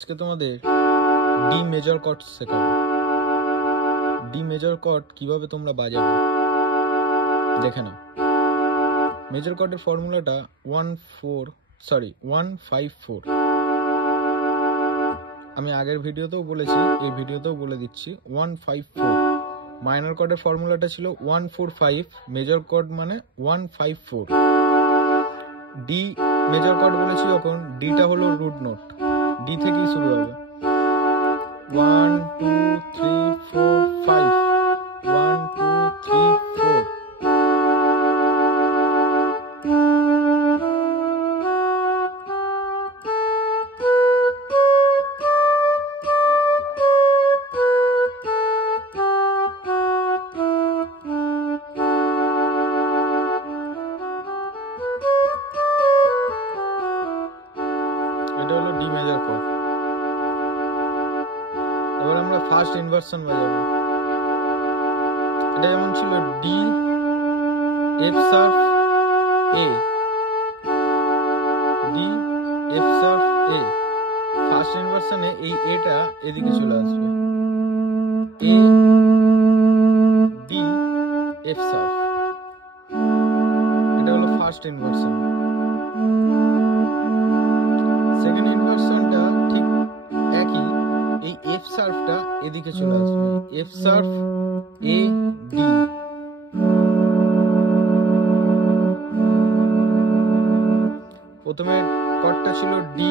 আজকে তোমাদের D major cord শেখাবো। ডি মেজর কর্ড কিভাবে তোমরা বাজাবে দেখে নাও। মেজর কর্ডের ফর্মুলাটা 154। আমি আগের ভিডিওতেও বলেছি, এই ভিডিওতেও বলে দিচ্ছি 154। মাইনর কর্ডের ফর্মুলাটা ছিল 145, মেজর কর্ড মানে 154। ডি মেজর কর্ড বলেছি যখন, ডিটা হলো রুট নোট, ডি থেকেই শুরু হবে। 1 2 3 4 5, 1 2 3 4। এটা হলো ডি মেজর কর্ড। এবার আমরা ফার্স্ট ইনভার্সন বাজাবো। এটা যেমন ছিল D F sharp A, D F sharp A. First ইনভার্সনে এই এটা এদিকে চলে আসবে, এ ডি এফ শার্প। এটা হলো ফার্স্ট ইনভার্সন। সেকেন্ড ইনভার্সনটা ঠিক একই, এই এফ শার্পটা এদিকে চলে আসবে, এফ শার্প এ ডি। প্রথমে কর্ডটা ছিল ডি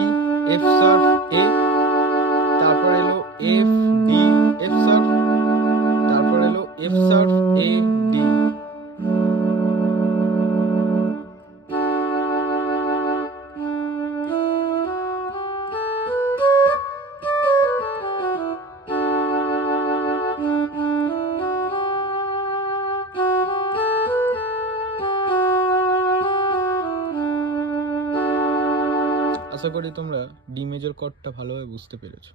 এফ শার্প এ, তারপর এলো এফ ডি এফ শার্প, তারপর এলো এফ শার্প এ ডি। আশা করি তোমরা ডি মেজর কর্ডটা ভালোভাবে বুঝতে পেরেছো।